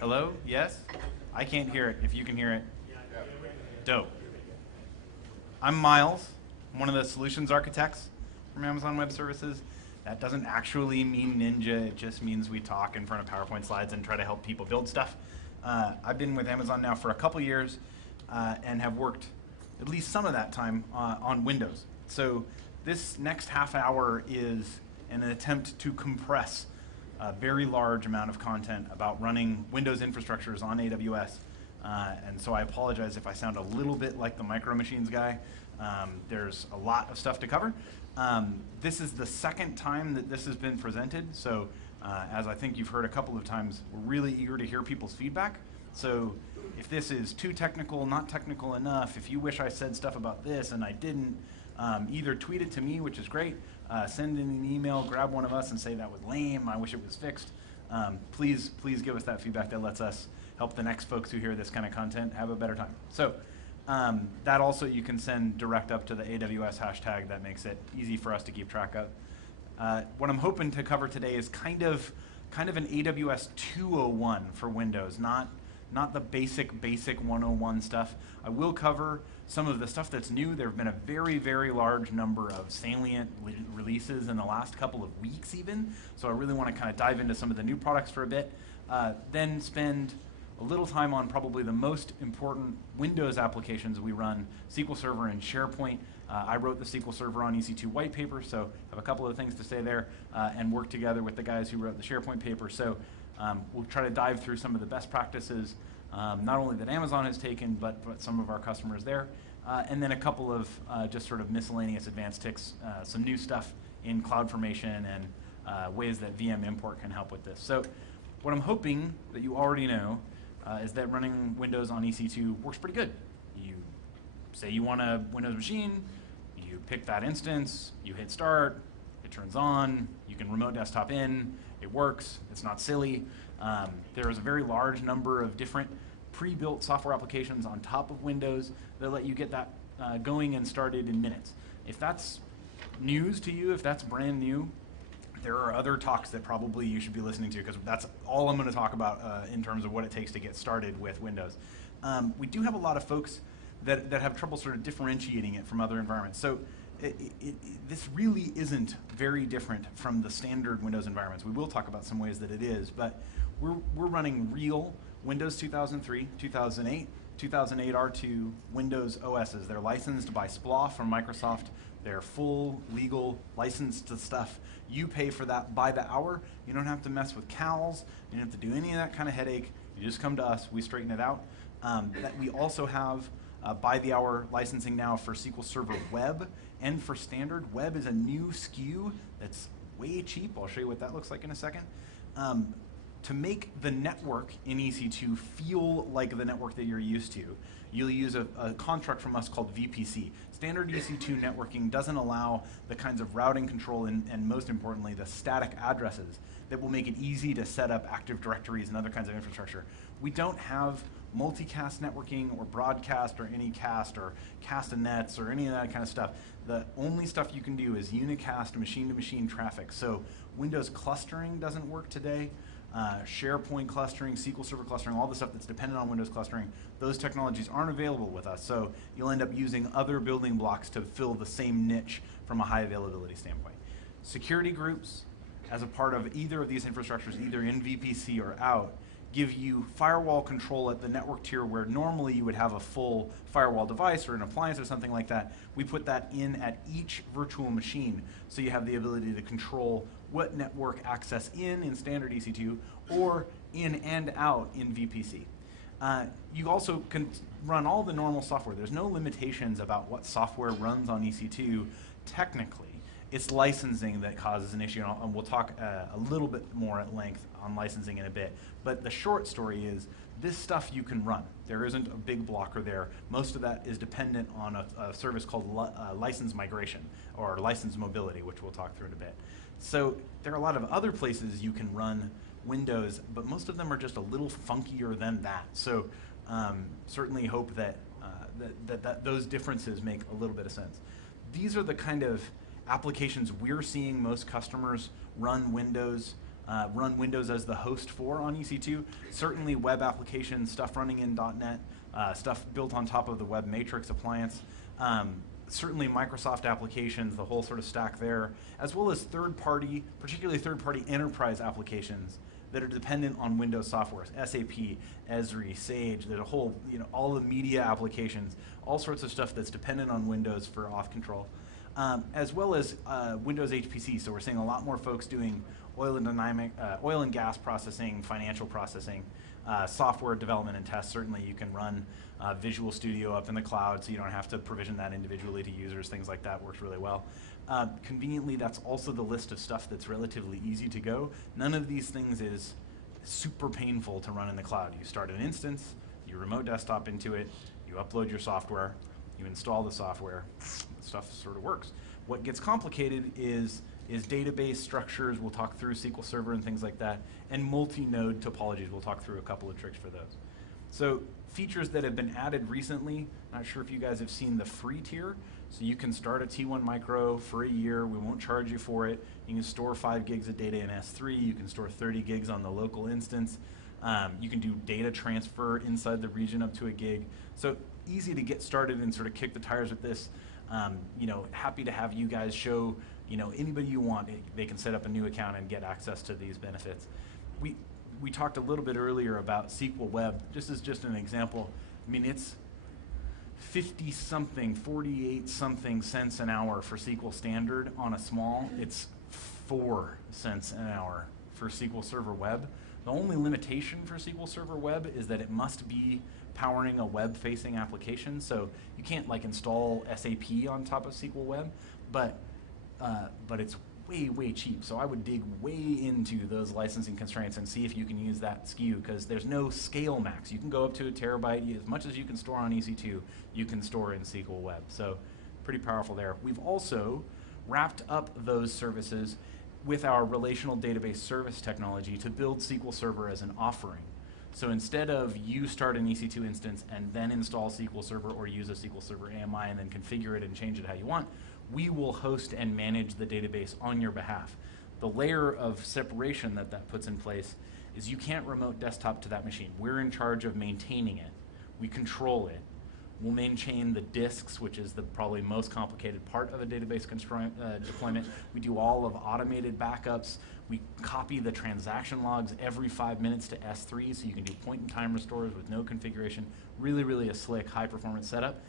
Hello? Yes? I can't hear it. If you can hear it. Dope. I'm Miles. I'm one of the solutions architects from Amazon Web Services. That doesn't actually mean ninja. It just means we talk in front of PowerPoint slides and try to help people build stuff. I've been with Amazon now for a couple years and have worked at least some of that time on Windows. So this next half hour is an attempt to compress a very large amount of content about running Windows infrastructures on AWS. And so I apologize if I sound a little bit like the Micro Machines guy. There's a lot of stuff to cover. This is the second time that this has been presented, so as I think you've heard a couple of times, we're really eager to hear people's feedback. So if this is too technical, not technical enough, if you wish I said stuff about this and I didn't, either tweet it to me, which is great, send in an email, grab one of us and say that was lame, I wish it was fixed. Please give us that feedback. That lets us help the next folks who hear this kind of content have a better time. So that also you can send direct up to the AWS hashtag. That makes it easy for us to keep track of. What I'm hoping to cover today is kind of an AWS 201 for Windows, not the basic 101 stuff. I will cover some of the stuff that's new. There have been a very large number of salient releases in the last couple of weeks even, so I really want to kind of dive into some of the new products for a bit, then spend a little time on probably the most important Windows applications we run, SQL Server and SharePoint. I wrote the SQL Server on EC2 white paper, so I have a couple of things to say there, and work together with the guys who wrote the SharePoint paper. So we'll try to dive through some of the best practices, not only that Amazon has taken, but some of our customers there. And then a couple of just sort of miscellaneous advanced ticks, some new stuff in CloudFormation and ways that VM import can help with this. So what I'm hoping that you already know is that running Windows on EC2 works pretty good. You say you want a Windows machine, you pick that instance, you hit start, it turns on, you can remote desktop in, it works, it's not silly. There is a very large number of different pre-built software applications on top of Windows that let you get that going and started in minutes. If that's news to you, if that's brand new, there are other talks that probably you should be listening to, because that's all I'm going to talk about in terms of what it takes to get started with Windows. We do have a lot of folks that have trouble sort of differentiating it from other environments. So this really isn't very different from the standard Windows environments. We will talk about some ways that it is, but we're running real Windows 2003, 2008, 2008 R2 Windows OSs. They're licensed by SPLOF from Microsoft. They're full, legal, licensed stuff. You pay for that by the hour. You don't have to mess with CALs. You don't have to do any of that kind of headache. You just come to us. We straighten it out. We also have by the hour licensing now for SQL Server Web and for Standard. Web is a new SKU that's way cheap. I'll show you what that looks like in a second. To make the network in EC2 feel like the network that you're used to, you'll use a construct from us called VPC. Standard EC2 networking doesn't allow the kinds of routing control and most importantly, the static addresses that will make it easy to set up Active Directories and other kinds of infrastructure. We don't have multicast networking or broadcast or anycast or castanets or any of that kind of stuff. The only stuff you can do is unicast machine-to-machine traffic. So Windows clustering doesn't work today. SharePoint clustering, SQL Server clustering, all the stuff that's dependent on Windows clustering, those technologies aren't available with us, so you'll end up using other building blocks to fill the same niche from a high availability standpoint. Security groups, as a part of either of these infrastructures, either in VPC or out, give you firewall control at the network tier where normally you would have a full firewall device or an appliance or something like that. We put that in at each virtual machine, so you have the ability to control what network access in standard EC2 or in and out in VPC. You also can run all the normal software. There's no limitations about what software runs on EC2 technically. It's licensing that causes an issue, and we'll talk a little bit more at length on licensing in a bit. But the short story is, this stuff you can run. There isn't a big blocker there. Most of that is dependent on a service called license migration or license mobility, which we'll talk through in a bit. So there are a lot of other places you can run Windows, but most of them are just a little funkier than that. So certainly hope that, that those differences make a little bit of sense. These are the kind of applications we're seeing most customers run Windows run Windows as the host for on EC2. Certainly web applications, stuff running in .NET, stuff built on top of the Web Matrix appliance. Certainly Microsoft applications, the whole sort of stack there, as well as third-party, particularly third-party enterprise applications that are dependent on Windows software. SAP, Esri, Sage, there's a whole, all the media applications, all sorts of stuff that's dependent on Windows for auth control. As well as Windows HPC. So we're seeing a lot more folks doing oil and gas processing, financial processing, software development and tests. Certainly you can run Visual Studio up in the cloud, so you don't have to provision that individually to users. Things like that works really well. Conveniently, that's also the list of stuff that's relatively easy to go. None of these things is super painful to run in the cloud. You start an instance, you remote desktop into it, you upload your software, you install the software, stuff sort of works. What gets complicated is database structures. We'll talk through SQL Server and things like that, and multi-node topologies. We'll talk through a couple of tricks for those. So features that have been added recently, not sure if you guys have seen the free tier. So you can start a T1 micro for a year. We won't charge you for it. You can store 5 gigs of data in S3. You can store 30 gigs on the local instance. You can do data transfer inside the region up to a gig. So easy to get started and sort of kick the tires with this. Happy to have you guys show, anybody you want, they can set up a new account and get access to these benefits. We talked a little bit earlier about SQL Web. This is just an example. I mean, it's 50-something, 48-something cents an hour for SQL Standard on a small. It's 4 cents an hour for SQL Server Web. The only limitation for SQL Server Web is that it must be powering a web-facing application. So you can't install SAP on top of SQL Web, but it's way, way cheap. So I would dig way into those licensing constraints and see if you can use that SKU, because there's no scale max. You can go up to a terabyte. As much as you can store on EC2, you can store in SQL Web. So pretty powerful there. We've also wrapped up those services with our relational database service technology to build SQL Server as an offering. So instead of you start an EC2 instance and then install SQL Server or use a SQL Server AMI and then configure it and change it how you want, we will host and manage the database on your behalf. The layer of separation that puts in place is you can't remote desktop to that machine. We're in charge of maintaining it. We control it. We'll maintain the disks, which is the probably most complicated part of a database deployment. We do all of automated backups. We copy the transaction logs every 5 minutes to S3, so you can do point-in-time restores with no configuration. Really, really a slick, high-performance setup.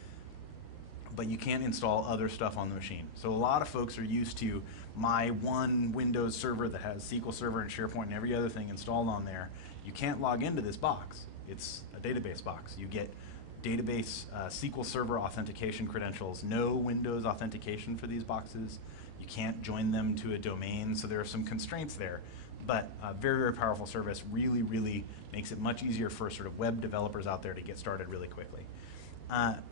But you can't install other stuff on the machine. So a lot of folks are used to my one Windows server that has SQL Server and SharePoint and every other thing installed on there. You can't log into this box. It's a database box. You get database SQL Server authentication credentials, no Windows authentication for these boxes. You can't join them to a domain, so there are some constraints there. But very, very powerful service. Really, really makes it much easier for sort of web developers out there to get started really quickly.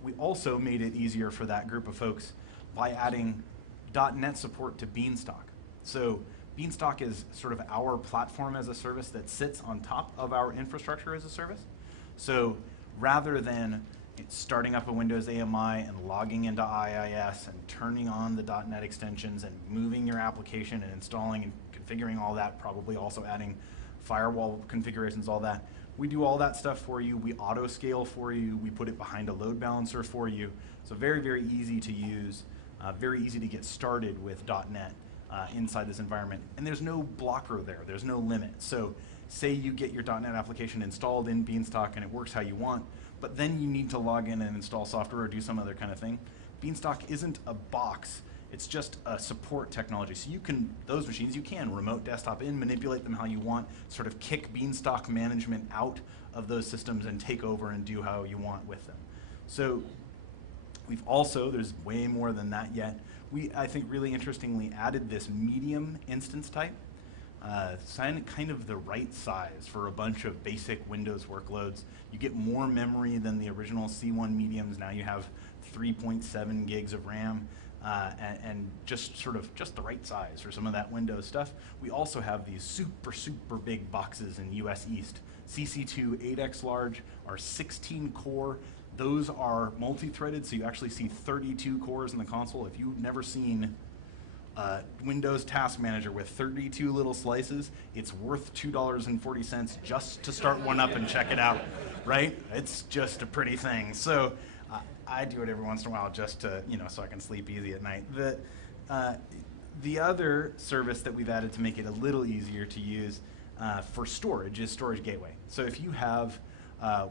We also made it easier for that group of folks by adding .NET support to Beanstalk. So Beanstalk is sort of our platform as a service that sits on top of our infrastructure as a service. So rather than starting up a Windows AMI and logging into IIS and turning on the .NET extensions and moving your application and installing and configuring all that, probably also adding firewall configurations, all that, we do all that stuff for you. We auto scale for you. We put it behind a load balancer for you. So very, very easy to use, very easy to get started with .NET inside this environment. And there's no blocker there. There's no limit. So say you get your .NET application installed in Beanstalk and it works how you want, but then you need to log in and install software or do some other kind of thing. Beanstalk isn't a box. It's just a support technology. So you can, those machines, you can remote desktop in, manipulate them how you want, sort of kick Beanstalk management out of those systems and take over and do how you want with them. So we've also, there's way more than that yet, we, I think, really interestingly added this medium instance type. Kind of the right size for a bunch of basic Windows workloads. You get more memory than the original C1 mediums. Now you have 3.7 gigs of RAM. And just the right size for some of that Windows stuff. We also have these super, super big boxes in US East. CC2 8X large are 16 core. Those are multi-threaded, so you actually see 32 cores in the console. If you've never seen Windows Task Manager with 32 little slices, it's worth $2.40 just to start one up and check it out, right? It's just a pretty thing. So I do it every once in a while just to, so I can sleep easy at night. The other service that we've added to make it a little easier to use for storage is Storage Gateway. So if you have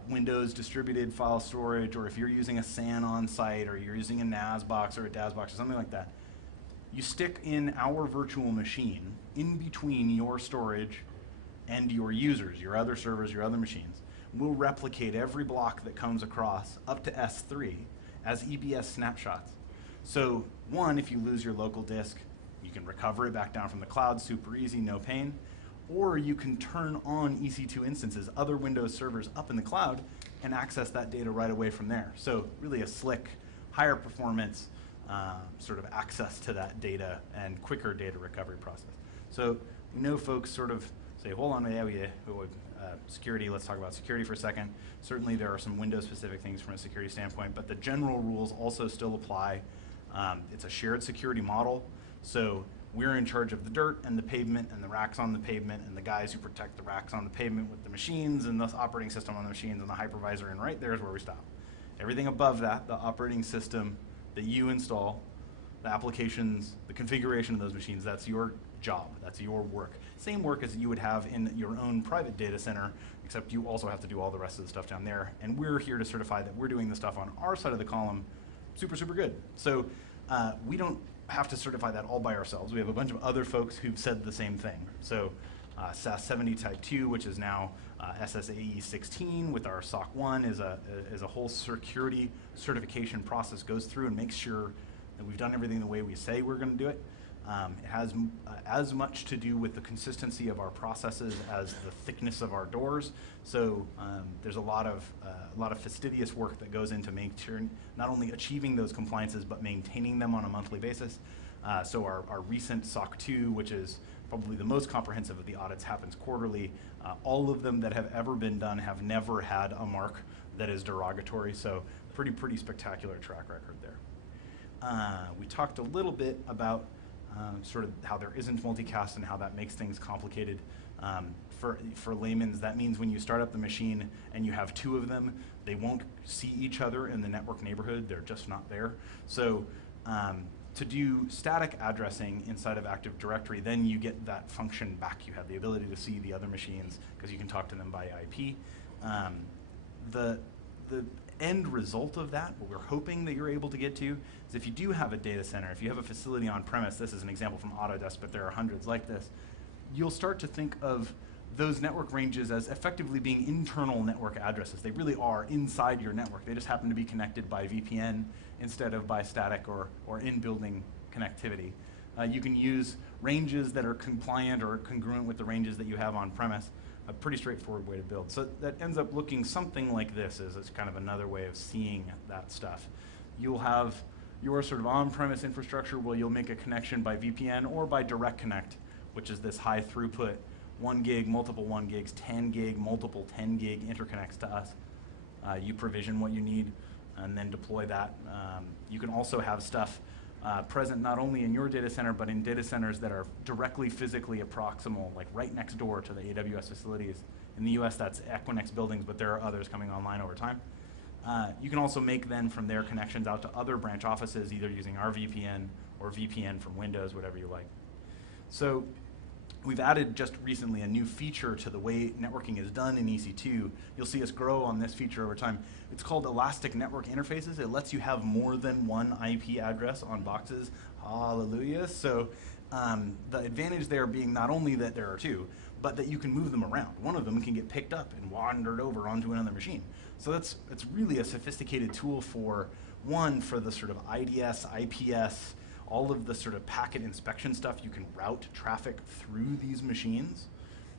Windows distributed file storage, or if you're using a SAN on site, or you're using a NAS box or a DAS box or something like that, you stick in our virtual machine in between your storage and your users, your other servers, your other machines. We'll replicate every block that comes across up to S3 as EBS snapshots. So one, if you lose your local disk, you can recover it back down from the cloud, super easy, no pain. Or you can turn on EC2 instances, other Windows servers up in the cloud, and access that data right away from there. So really a slick, higher performance sort of access to that data and quicker data recovery process. So we know folks sort of say, hold on, security, let's talk about security for a second. Certainly there are some Windows-specific things from a security standpoint, but the general rules also still apply. It's a shared security model, so we're in charge of the dirt and the pavement and the racks on the pavement and the guys who protect the racks on the pavement with the machines and the operating system on the machines and the hypervisor, and right there is where we stop. Everything above that, the operating system that you install, the applications, the configuration of those machines, that's your job, that's your work. Same work as you would have in your own private data center, except you also have to do all the rest of the stuff down there, and we're here to certify that we're doing the stuff on our side of the column super, super good. So we don't have to certify that all by ourselves. We have a bunch of other folks who've said the same thing. So SAS 70 Type 2, which is now SSAE 16 with our SOC 1 is a whole security certification process, goes through and makes sure that we've done everything the way we say we're going to do it. It has as much to do with the consistency of our processes as the thickness of our doors. So there's a lot of fastidious work that goes into making sure not only achieving those compliances but maintaining them on a monthly basis. So our recent SOC 2, which is probably the most comprehensive of the audits, happens quarterly. All of them that have ever been done have never had a mark that is derogatory. So pretty spectacular track record there. We talked a little bit about sort of how there isn't multicast and how that makes things complicated. For layman's, that means when you start up the machine and you have two of them, they won't see each other in the network neighborhood. They're just not there. So to do static addressing inside of Active Directory, then you get that function back. You have the ability to see the other machines because you can talk to them by IP. The end result of that, what we're hoping that you're able to get to, is if you do have a data center, if you have a facility on premise, this is an example from Autodesk, but there are hundreds like this, you'll start to think of those network ranges as effectively being internal network addresses. They really are inside your network. They just happen to be connected by VPN instead of by static or in-building connectivity. You can use ranges that are compliant or congruent with the ranges that you have on premise. A pretty straightforward way to build. So that ends up looking something like this as kind of another way of seeing that stuff. You'll have your sort of on-premise infrastructure where you'll make a connection by VPN or by direct connect, which is this high throughput 1 gig, multiple 1 gigs, 10 gig, multiple 10 gig interconnects to us. You provision what you need and then deploy that. You can also have stuff present not only in your data center, but in data centers that are directly physically proximal, like right next door to the AWS facilities. In the US, that's Equinix buildings, but there are others coming online over time. You can also make then from there connections out to other branch offices, either using our VPN or VPN from Windows, whatever you like. So we've added just recently a new feature to the way networking is done in EC2. You'll see us grow on this feature over time. It's called Elastic Network Interfaces. It lets you have more than one IP address on boxes. Hallelujah. So the advantage there being not only that there are two, but that you can move them around. One of them can get picked up and wandered over onto another machine. So it's really a sophisticated tool for the sort of IDS, IPS, all of the sort of packet inspection stuff. You can route traffic through these machines.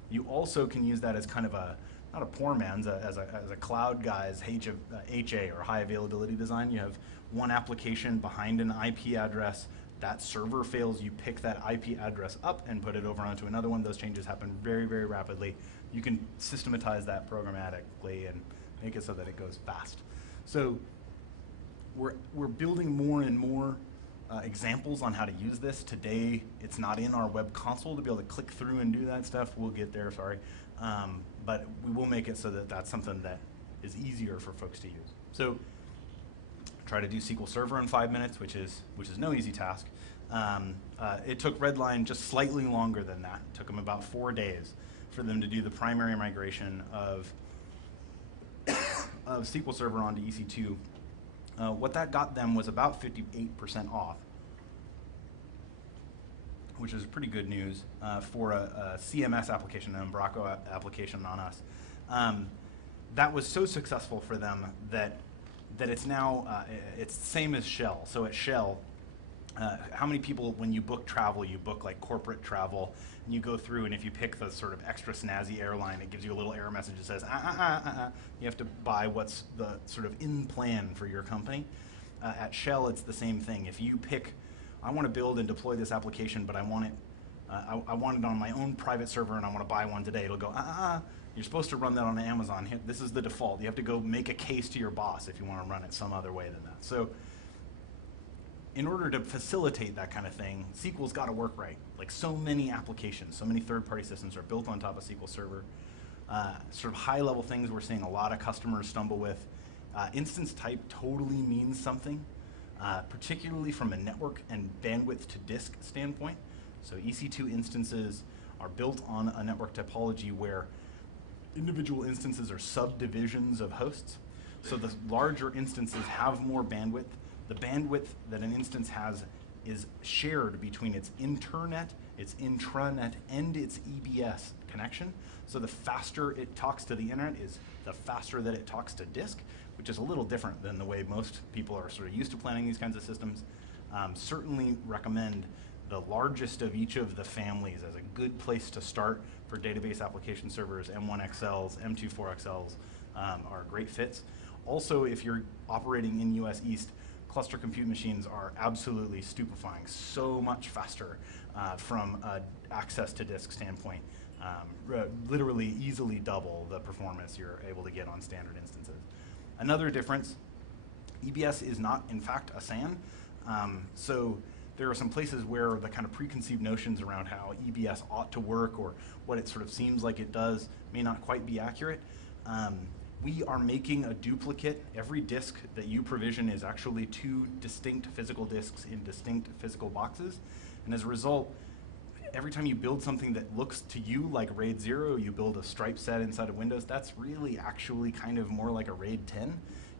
You also can use that as kind of not a poor man's, as a cloud guy's HA or high availability design. You have one application behind an IP address. That server fails, you pick that IP address up and put it over onto another one. Those changes happen very, very rapidly. You can systematize that programmatically and make it so that it goes fast. So we're building more and more examples on how to use this. Today, it's not in our web console to be able to click through and do that stuff. We'll get there, sorry. But we will make it so that that's something that is easier for folks to use. So try to do SQL Server in 5 minutes, which is no easy task. It took Redline just slightly longer than that. It took them about 4 days for them to do the primary migration of SQL Server onto EC2. What that got them was about 58% off, which is pretty good news for a CMS application, an Umbraco application on us. That was so successful for them that it's now, it's the same as Shell. So at Shell, how many people, when you book travel, you book like corporate travel, and you go through, and if you pick the sort of extra snazzy airline, it gives you a little error message that says, you have to buy what's the sort of in plan for your company. At Shell, it's the same thing. If you pick, I want to build and deploy this application, but I want it, I want it on my own private server, and I want to buy one today, it'll go, you're supposed to run that on Amazon. This is the default. You have to go make a case to your boss if you want to run it some other way than that. So in order to facilitate that kind of thing, SQL's got to work right. Like so many applications, so many third-party systems are built on top of SQL Server. Sort of high-level things we're seeing a lot of customers stumble with. Instance type totally means something, particularly from a network and bandwidth to disk standpoint. So EC2 instances are built on a network topology where individual instances are subdivisions of hosts. So the larger instances have more bandwidth. The bandwidth that an instance has is shared between its internet, its intranet, and its EBS connection. So the faster it talks to the internet is the faster that it talks to disk, which is a little different than the way most people are sort of used to planning these kinds of systems. Certainly recommend the largest of each of the families as a good place to start for database application servers. M1XLs, M24XLs are great fits. Also, if you're operating in US East, cluster compute machines are absolutely stupefying, so much faster from an access to disk standpoint. Literally easily double the performance you're able to get on standard instances. Another difference, EBS is not in fact a SAN. So there are some places where the kind of preconceived notions around how EBS ought to work or what it sort of seems like it does may not quite be accurate. We are making a duplicate. Every disk that you provision is actually 2 distinct physical disks in distinct physical boxes. And as a result, every time you build something that looks to you like RAID 0, you build a stripe set inside of Windows, that's really actually kind of more like a RAID 10.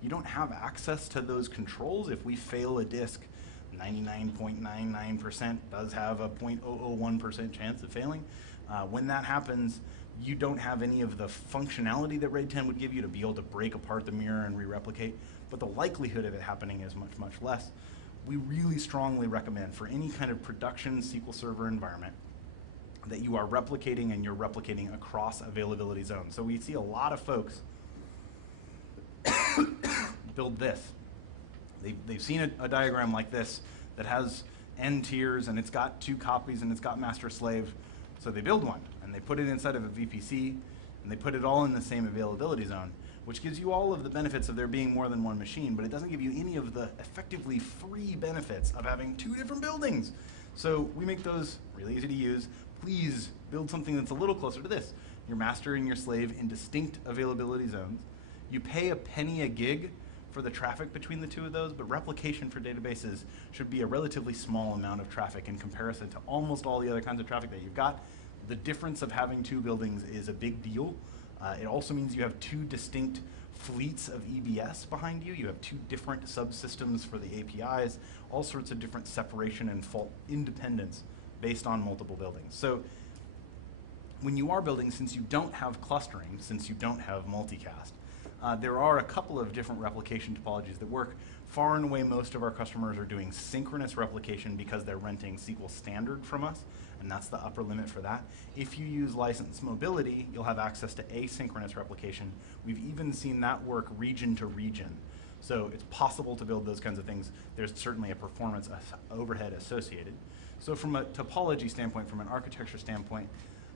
You don't have access to those controls. If we fail a disk, 99.99% does have a 0.001% chance of failing. When that happens, you don't have any of the functionality that RAID 10 would give you to be able to break apart the mirror and re-replicate, but the likelihood of it happening is much, much less. We really strongly recommend for any kind of production SQL Server environment that you are replicating and you're replicating across availability zones. So we see a lot of folks build this. They've seen a diagram like this that has n tiers and it's got 2 copies and it's got master slave. So they build one and they put it inside of a VPC and they put it all in the same availability zone, which gives you all of the benefits of there being more than one machine, but it doesn't give you any of the effectively free benefits of having 2 different buildings. So we make those really easy to use. Please build something that's a little closer to this. Your master and your slave in distinct availability zones. You pay a penny a gig for the traffic between the 2 of those, but replication for databases should be a relatively small amount of traffic in comparison to almost all the other kinds of traffic that you've got. The difference of having 2 buildings is a big deal. It also means you have 2 distinct fleets of EBS behind you. You have 2 different subsystems for the APIs, all sorts of different separation and fault independence based on multiple buildings. So when you are building, since you don't have clustering, since you don't have multicast, there are a couple of different replication topologies that work. Far and away, most of our customers are doing synchronous replication because they're renting SQL Standard from us, and that's the upper limit for that. If you use license mobility, you'll have access to asynchronous replication. We've even seen that work region to region. So it's possible to build those kinds of things. There's certainly a performance overhead associated. So from a topology standpoint, from an architecture standpoint,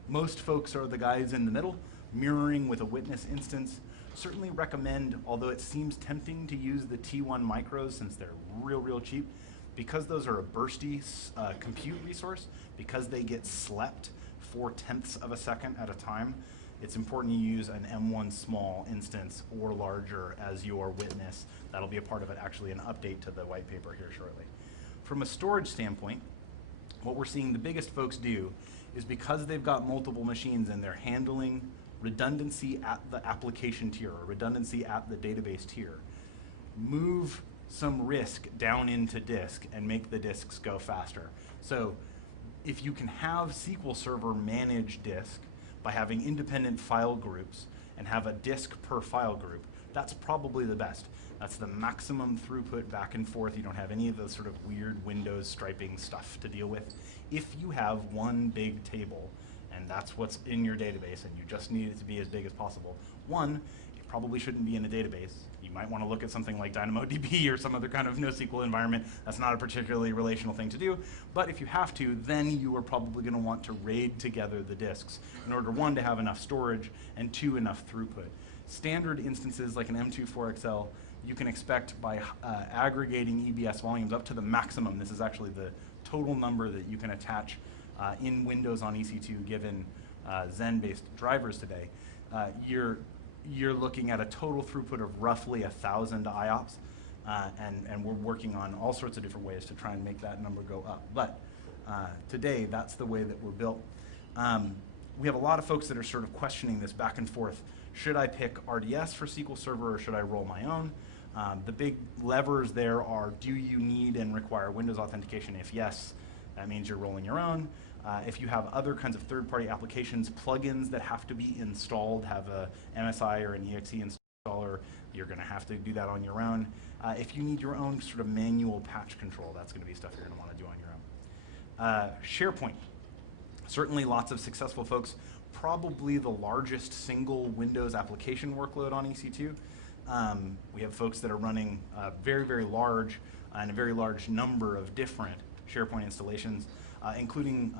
most folks are the guys in the middle, mirroring with a witness instance. Certainly recommend, although it seems tempting to use the T1 micros since they're real cheap, because those are a bursty compute resource, because they get slept 4/10 of a second at a time, it's important you use an M1 small instance or larger as your witness. That'll be a part of it, actually an update to the white paper here shortly. From a storage standpoint, what we're seeing the biggest folks do is because they've got multiple machines and they're handling redundancy at the application tier or redundancy at the database tier, move some risk down into disk and make the disks go faster. So if you can have SQL Server manage disk by having independent file groups and have a disk per file group, that's probably the best. That's the maximum throughput back and forth. You don't have any of the sort of weird Windows striping stuff to deal with. If you have one big table and that's what's in your database and you just need it to be as big as possible, one, it probably shouldn't be in a database. You might want to look at something like DynamoDB or some other kind of NoSQL environment. That's not a particularly relational thing to do. But if you have to, then you are probably going to want to RAID together the disks in order, one, to have enough storage, and two, enough throughput. Standard instances like an M24XL, you can expect by aggregating EBS volumes up to the maximum. This is actually the total number that you can attach in Windows on EC2 given Xen-based drivers today. You're looking at a total throughput of roughly 1,000 IOPS, and we're working on all sorts of different ways to try and make that number go up. But today, that's the way that we're built. We have a lot of folks that are sort of questioning this back and forth. Should I pick RDS for SQL Server or should I roll my own? The big levers there are, do you need and require Windows authentication? If yes, that means you're rolling your own. If you have other kinds of third-party applications, plugins that have to be installed, have a MSI or an EXE installer, you're going to have to do that on your own. If you need your own sort of manual patch control, that's going to be stuff you're going to want to do on your own. SharePoint. Certainly lots of successful folks. Probably the largest single Windows application workload on EC2. We have folks that are running very, very large and a very large number of different SharePoint installations, including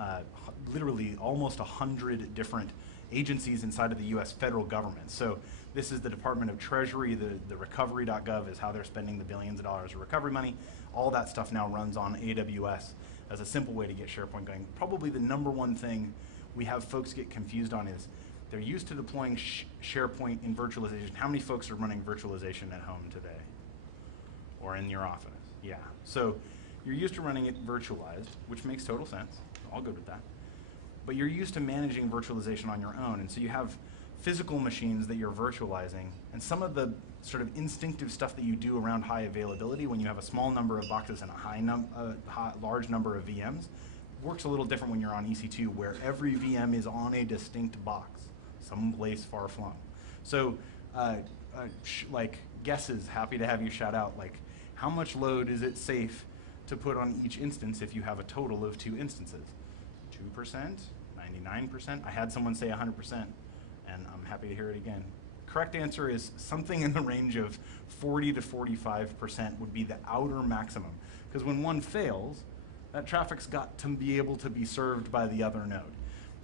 literally almost 100 different agencies inside of the US federal government. So this is the Department of Treasury, the recovery.gov is how they're spending the billions of dollars of recovery money. All that stuff now runs on AWS as a simple way to get SharePoint going. Probably the number one thing we have folks get confused on is they're used to deploying SharePoint in virtualization. How many folks are running virtualization at home today? Or in your office? Yeah. So you're used to running it virtualized, which makes total sense. All good with that. But you're used to managing virtualization on your own. And so you have physical machines that you're virtualizing. And some of the sort of instinctive stuff that you do around high availability when you have a small number of boxes and a large number of VMs works a little different when you're on EC2, where every VM is on a distinct box, someplace far flung. So like guesses, happy to have you shout out, like how much load is it safe to put on each instance if you have a total of 2 instances? 2%, 99%? I had someone say 100%, and I'm happy to hear it again. Correct answer is something in the range of 40 to 45% would be the outer maximum. Because when one fails, that traffic's got to be able to be served by the other node.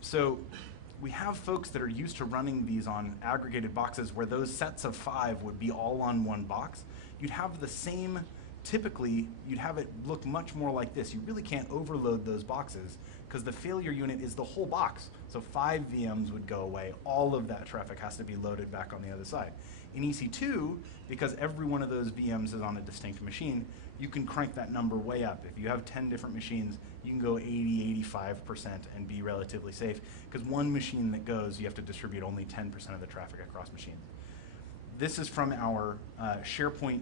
So we have folks that are used to running these on aggregated boxes where those sets of 5 would be all on one box. You'd have the same, typically, you'd have it look much more like this. You really can't overload those boxes because the failure unit is the whole box. So 5 VMs would go away. All of that traffic has to be loaded back on the other side. In EC2, because every one of those VMs is on a distinct machine, you can crank that number way up. If you have 10 different machines, you can go 80, 85% and be relatively safe. Because one machine that goes, you have to distribute only 10% of the traffic across machines. This is from our SharePoint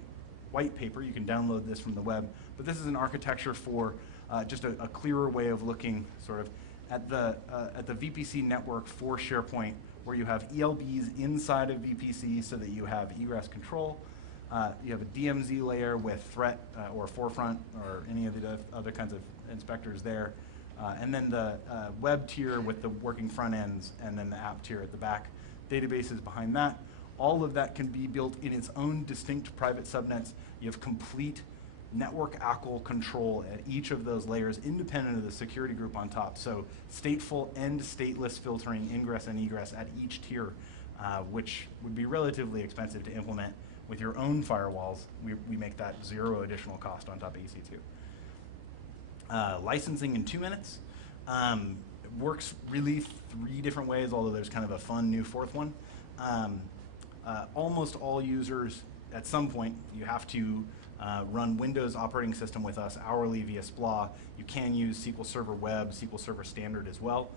white paper. You can download this from the web. But this is an architecture for just a clearer way of looking sort of at the VPC network for SharePoint, where you have ELBs inside of VPC so that you have egress control. You have a DMZ layer with threat or forefront or any of the other kinds of inspectors there. And then the web tier with the working front ends, and then the app tier at the back. Databases behind that. All of that can be built in its own distinct private subnets. You have complete network ACL control at each of those layers, independent of the security group on top. So stateful and stateless filtering, ingress and egress at each tier, which would be relatively expensive to implement with your own firewalls. We make that 0 additional cost on top of EC2. Licensing in 2 minutes. It works really 3 different ways, although there's kind of a fun new 4th one. Almost all users, at some point, you have to run Windows operating system with us hourly via SPLA. You can use SQL Server Web, SQL Server Standard as well.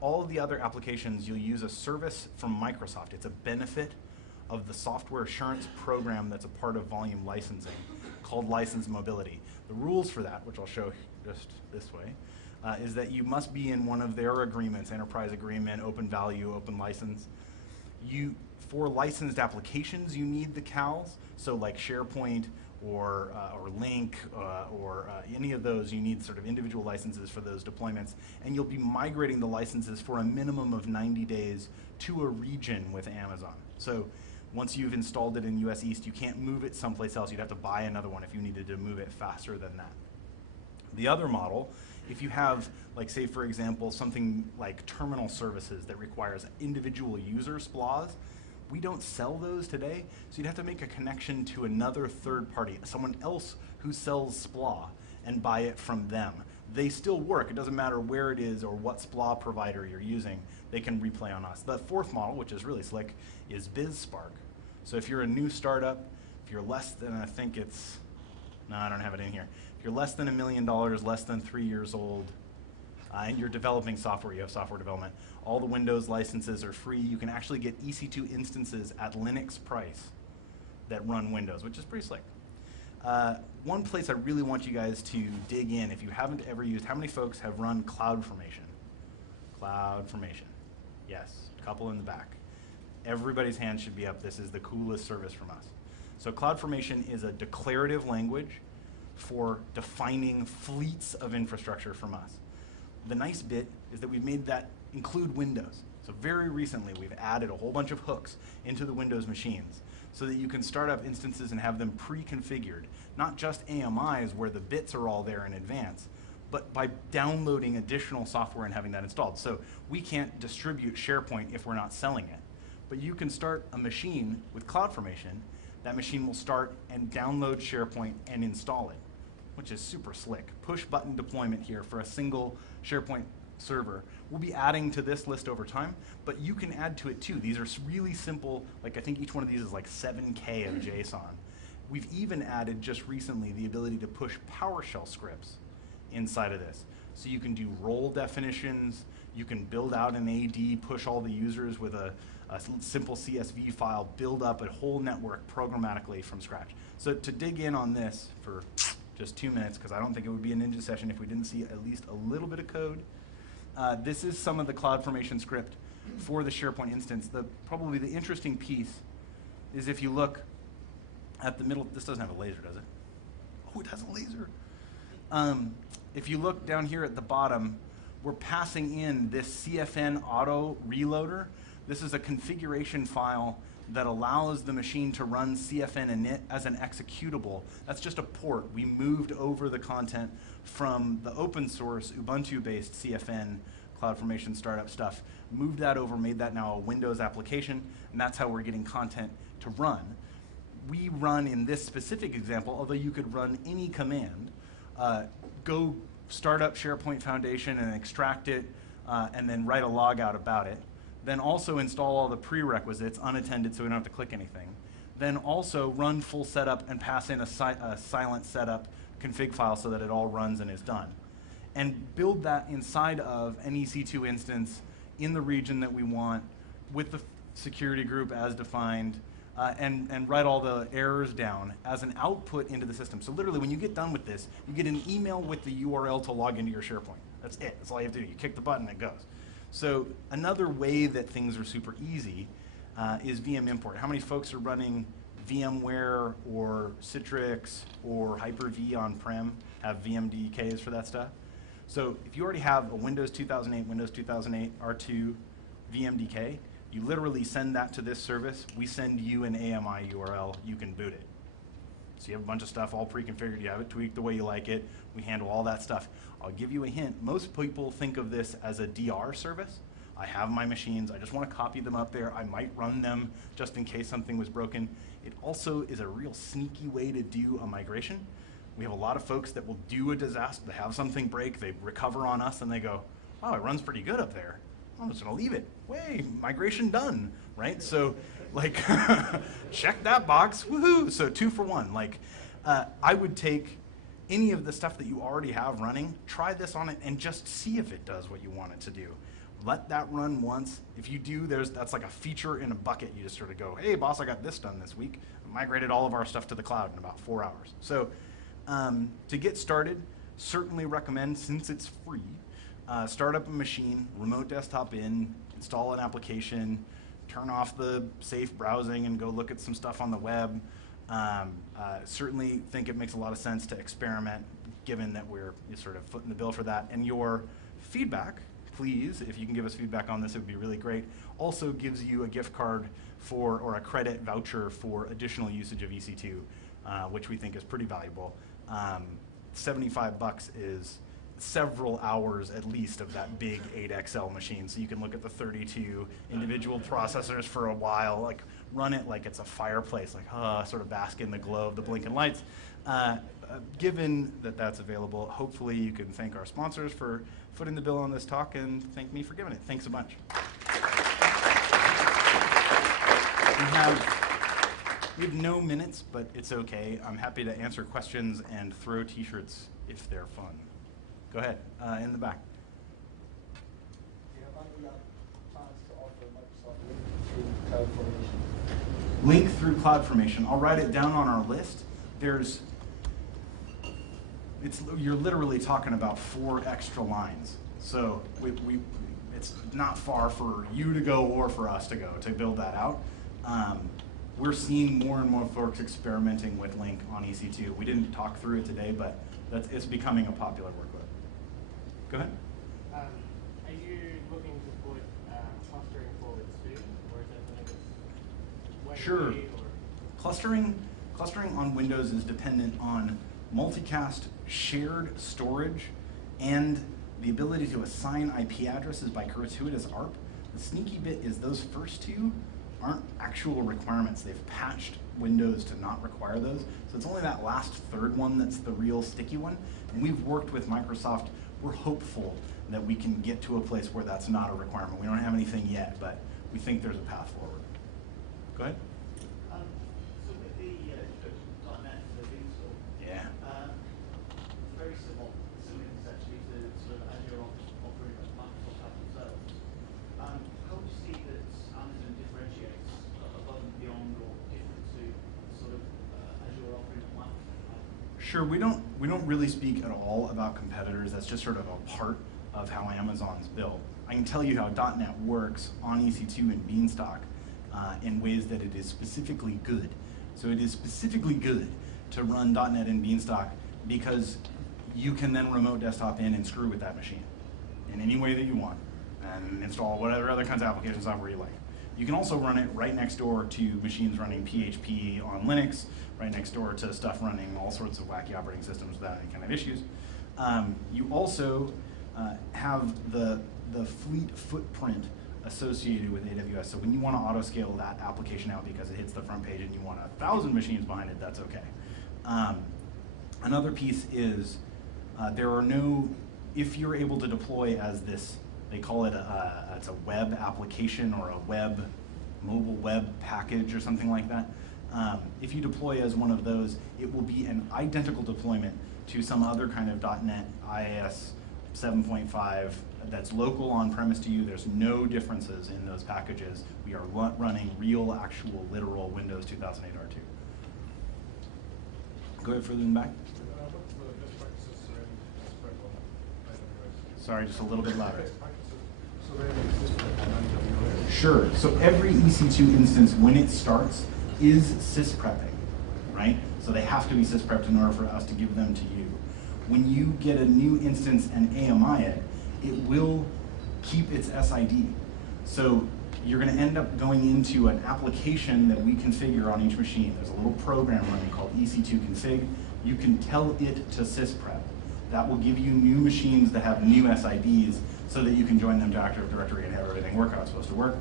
All of the other applications, you'll use a service from Microsoft. It's a benefit of the software assurance program that's a part of volume licensing called License Mobility. The rules for that, which I'll show just this way, is that you must be in one of their agreements, enterprise agreement, open value, open license. For licensed applications, you need the CALs, so like SharePoint or Link or any of those, you need sort of individual licenses for those deployments, and you'll be migrating the licenses for a minimum of 90 days to a region with Amazon. So once you've installed it in US East, you can't move it someplace else. You'd have to buy another one if you needed to move it faster than that. The other model, if you have, like say for example, something like terminal services that requires individual user SPLAs, we don't sell those today, so you'd have to make a connection to another third party, someone else who sells SPLA, and buy it from them. They still work. It doesn't matter where it is or what SPLA provider you're using. They can replay on us. The 4th model, which is really slick, is BizSpark. So if you're a new startup, if you're less than, I think it's, no, I don't have it in here. If you're less than $1 million, less than 3 years old, and you're developing software, you have software development, all the Windows licenses are free. You can actually get EC2 instances at Linux price that run Windows, which is pretty slick. One place I really want you guys to dig in, if you haven't ever used, how many folks have run CloudFormation? CloudFormation. Yes, a couple in the back. Everybody's hand should be up. This is the coolest service from us. So CloudFormation is a declarative language for defining fleets of infrastructure from us. The nice bit is that we've made that include Windows. So very recently we've added a whole bunch of hooks into the Windows machines so that you can start up instances and have them pre-configured, not just AMIs where the bits are all there in advance, but by downloading additional software and having that installed. So we can't distribute SharePoint if we're not selling it, but you can start a machine with CloudFormation. That machine will start and download SharePoint and install it, which is super slick. Push button deployment here for a single SharePoint server. We'll be adding to this list over time, but you can add to it too. These are really simple, like I think each one of these is like 7K of JSON. We've even added just recently the ability to push PowerShell scripts inside of this. So you can do role definitions, you can build out an AD, push all the users with a simple CSV file, build up a whole network programmatically from scratch. So to dig in on this for just 2 minutes, because I don't think it would be a ninja session if we didn't see at least a little bit of code. This is some of the CloudFormation script for the SharePoint instance. Probably the interesting piece is if you look at the middle, this doesn't have a laser, does it? Oh, it has a laser. If you look down here at the bottom, we're passing in this CFN auto reloader. This is a configuration file that allows the machine to run CFN init as an executable. That's just a port. We moved over the content from the open source Ubuntu-based CFN CloudFormation startup stuff, moved that over, made that now a Windows application, and that's how we're getting content to run. We run in this specific example, although you could run any command, go start up SharePoint Foundation and extract it, and then write a log out about it. Then also install all the prerequisites unattended so we don't have to click anything. Then also run full setup and pass in a silent setup config file so that it all runs and is done. And build that inside of an EC2 instance in the region that we want with the security group as defined, and write all the errors down as an output into the system. So literally when you get done with this, you get an email with the URL to log into your SharePoint. That's it. That's all you have to do. You kick the button, it goes. So another way that things are super easy is VM import. How many folks are running VMware or Citrix or Hyper-V on-prem, have VMDKs for that stuff? So if you already have a Windows 2008, Windows 2008 R2 VMDK, you literally send that to this service. We send you an AMI URL. You can boot it. So you have a bunch of stuff all pre-configured. You have it tweaked the way you like it. We handle all that stuff. I'll give you a hint. Most people think of this as a DR service. I have my machines. I just want to copy them up there. I might run them just in case something was broken. It also is a real sneaky way to do a migration. We have a lot of folks that will do a disaster, they have something break, they recover on us, and they go, wow, it runs pretty good up there. I'm just gonna leave it. Way, migration done, right? So, like, check that box, woohoo! So 2 for 1. Like, I would take any of the stuff that you already have running, try this on it, and just see if it does what you want it to do. Let that run once. If you do, that's like a feature in a bucket. You just sort of go, hey, boss, I got this done this week. I migrated all of our stuff to the cloud in about 4 hours. So to get started, certainly recommend, since it's free, start up a machine, remote desktop in, install an application, turn off the safe browsing and go look at some stuff on the web. Certainly think it makes a lot of sense to experiment, given that we're sort of footing the bill for that. And your feedback, please, if you can give us feedback on this, it would be really great. Also gives you a gift card for, or a credit voucher for additional usage of EC2, which we think is pretty valuable. $75 is several hours at least of that big 8XL machine. So you can look at the 32 individual processors for a while, like run it like it's a fireplace, like sort of bask in the glow of the blinking lights. Given that that's available, hopefully you can thank our sponsors for footing the bill on this talk and thank me for giving it. Thanks a bunch. We have no minutes, but it's okay. I'm happy to answer questions and throw t-shirts if they're fun. Go ahead, in the back. Do you have any plans to offer Microsoft Link through CloudFormation? Link through CloudFormation. I'll write it down on our list. You're literally talking about 4 extra lines. So it's not far for you to go or for us to go to build that out. We're seeing more and more folks experimenting with Link on EC2. We didn't talk through it today, but it's becoming a popular workload. Go ahead. Are you looking to put clustering forward soon, or is that something that's Sure. away, or? Clustering on Windows is dependent on multicast shared storage and the ability to assign IP addresses by gratuitous ARP. The sneaky bit is those first 2 aren't actual requirements. They've patched Windows to not require those. So it's only that last 3rd one that's the real sticky one. And we've worked with Microsoft. We're hopeful that we can get to a place where that's not a requirement. We don't have anything yet, but we think there's a path forward. Go ahead. So with the .NET for the install, Yeah. very similar essentially to sort of Azure offering that Microsoft have themselves. How do you see that Amazon differentiates above and beyond or different to sort of Azure offering that Microsoft have? Sure, we don't really speak at all about competitors. That's just sort of a part of how Amazon's built. I can tell you how .NET works on EC2 and Beanstalk in ways that it is specifically good. So it is specifically good to run .NET in Beanstalk because you can then remote desktop in and screw with that machine in any way that you want and install whatever other kinds of application software you like. You can also run it right next door to machines running PHP on Linux, right next door to stuff running all sorts of wacky operating systems without any kind of issues. You also have the fleet footprint associated with AWS. So when you want to auto-scale that application out because it hits the front page and you want 1,000 machines behind it, that's okay. Another piece is there are no, if you're able to deploy as this, they call it it's a web application or a mobile web package or something like that. If you deploy as one of those, it will be an identical deployment to some other kind of .NET IIS 7.5 that's local on-premise to you. There's no differences in those packages. We are running real, actual, literal Windows 2008 R2. Go ahead further in the back. Sorry, just a little bit louder. Sure, so every EC2 instance, when it starts, is sysprepping, right? So they have to be sysprepped in order for us to give them to you. When you get a new instance and AMI it, it will keep its SID. So you're going to end up going into an application that we configure on each machine. There's a little program running called EC2 Config. You can tell it to sysprep. That will give you new machines that have new SIDs so that you can join them to Active Directory and have everything work how it's supposed to work.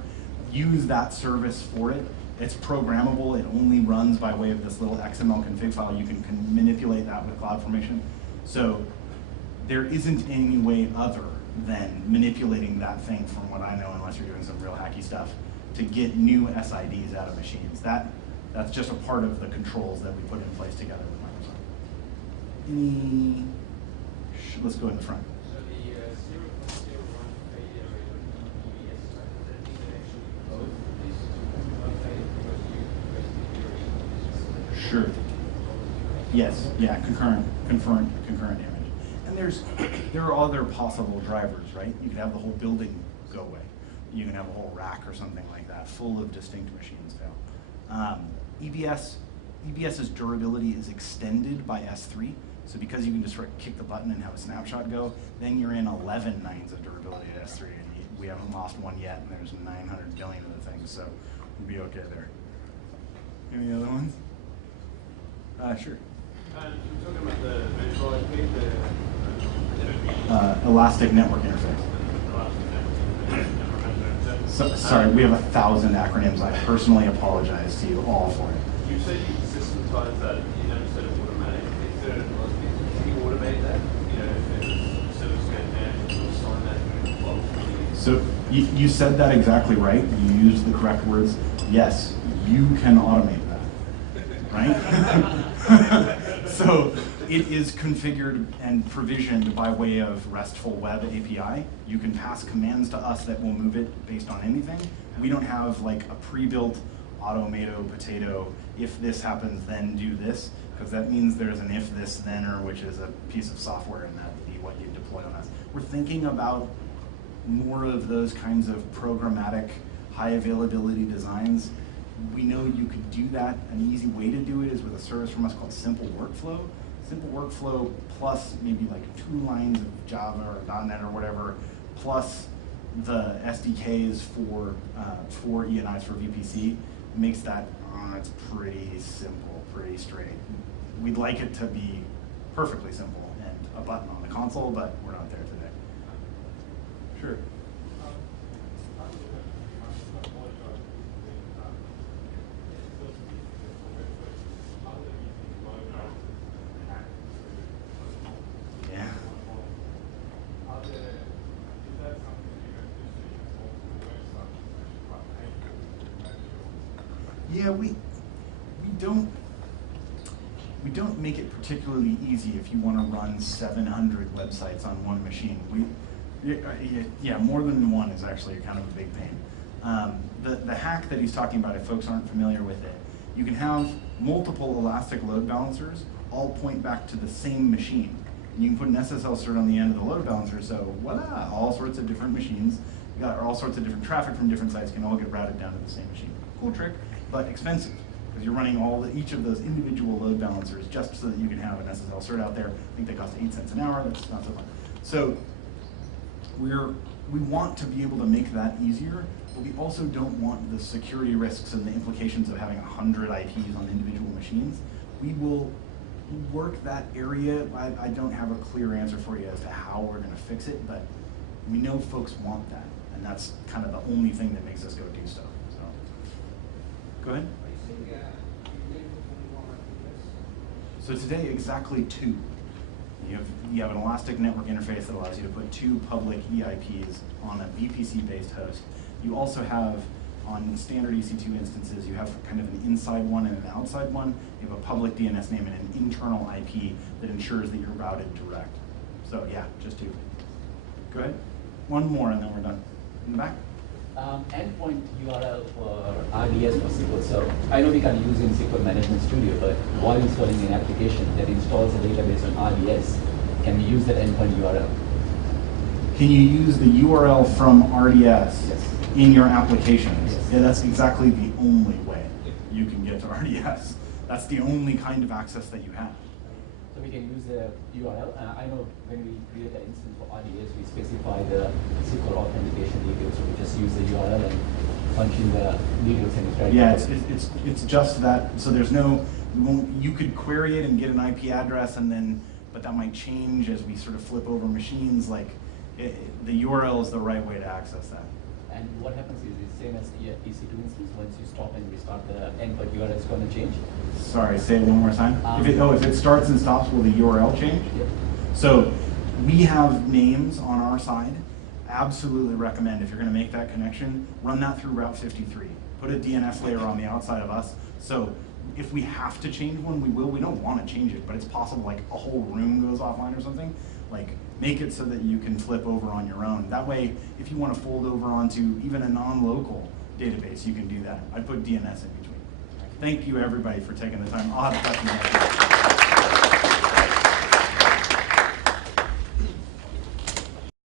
Use that service for it, It's programmable. It only runs by way of this little XML config file. You can manipulate that with CloudFormation. So there isn't any way other than manipulating that thing, from what I know, unless you're doing some real hacky stuff, to get new SIDs out of machines. That's just a part of the controls that we put in place together with Microsoft. Let's go in the front. So the 0.01 failure rate on EBS, does that mean that actually both these two fail because you basically Sure. Yes. Yeah. Concurrent damage. And there are other possible drivers, right? You could have the whole building go away. You can have a whole rack or something like that, full of distinct machines fail. EBS's durability is extended by S3. So because you can just kick the button and have a snapshot go, then you're in 11 nines of durability at S3. And we haven't lost one yet, and there's 900 billion of the things, so we'll be okay there. Any other ones? Sure. You're talking about the virtual IP, Elastic Network Interface. Sorry, we have 1,000 acronyms. I personally apologize to you all for it. You said you systematize that, instead of automatic. Is there can you automate that? If it's service management, you'll assign that to a So you said that exactly right. You used the correct words. Yes, you can automate that, right? So it is configured and provisioned by way of RESTful Web API. You can pass commands to us that will move it based on anything. We don't have like a pre-built automato potato, if this happens, then do this, because that means there's an if this thenner, which is a piece of software, and that would be what you deploy on us. We're thinking about more of those kinds of programmatic, high availability designs. We know you could do that. An easy way to do it is with a service from us called Simple Workflow. Simple Workflow plus maybe like 2 lines of Java or .NET or whatever, plus the SDKs for ENIs for VPC, makes that, it's pretty simple, pretty straight. We'd like it to be perfectly simple and a button on the console, but we're not there today. Sure. Yeah. Yeah, we don't make it particularly easy if you want to run 700 websites on one machine. Yeah, more than one is actually kind of a big pain. The hack that he's talking about, if folks aren't familiar with it, you can have multiple elastic load balancers all point back to the same machine. And you can put an SSL cert on the end of the load balancer, so voila, all sorts of different machines, all sorts of different traffic from different sites can all get routed down to the same machine. Cool trick, but expensive, because you're running each of those individual load balancers just so that you can have an SSL cert out there. I think they cost 8 cents an hour, that's not so fun. So we want to be able to make that easier, but we also don't want the security risks and the implications of having 100 IPs on individual machines. We will work that area. I don't have a clear answer for you as to how we're going to fix it, but we know folks want that, and that's kind of the only thing that makes us go do stuff. So, go ahead. So today, exactly 2. You have an elastic network interface that allows you to put 2 public EIPs on a VPC-based host. You also have, on standard EC2 instances, you have kind of an inside one and an outside one. You have a public DNS name and an internal IP that ensures that you're routed direct. So yeah, just 2. Go ahead. One more and then we're done. In the back. Endpoint URL for RDS for SQL. So I know we can use in SQL Management Studio, but while installing an application that installs a database on RDS, can we use that endpoint URL? Can you use the URL from RDS Yes. in your applications? Yes. Yeah, that's exactly the only way you can get to RDS. That's the only kind of access that you have. So we can use the URL. I know when we create the instance for RDS, we specify the SQL authentication details. So we just use the URL and punch in the details and it's ready. Yeah, it's just that. So there's no, you could query it and get an IP address, and then, but that might change as we sort of flip over machines. Like the URL is the right way to access that. And what happens is same as the EC2 instance? Once you stop and restart, the endpoint URL is going to change? Sorry, say it one more time. If it starts and stops, will the URL change? Yep. So we have names on our side. Absolutely recommend, if you're going to make that connection, run that through Route 53. Put a DNS layer on the outside of us. So if we have to change one, we will. We don't want to change it, but it's possible like a whole room goes offline or something. Like make it so that you can flip over on your own. That way, if you want to fold over onto even a non-local database, you can do that. I put DNS in between. Thank you everybody for taking the time. I'll have questions.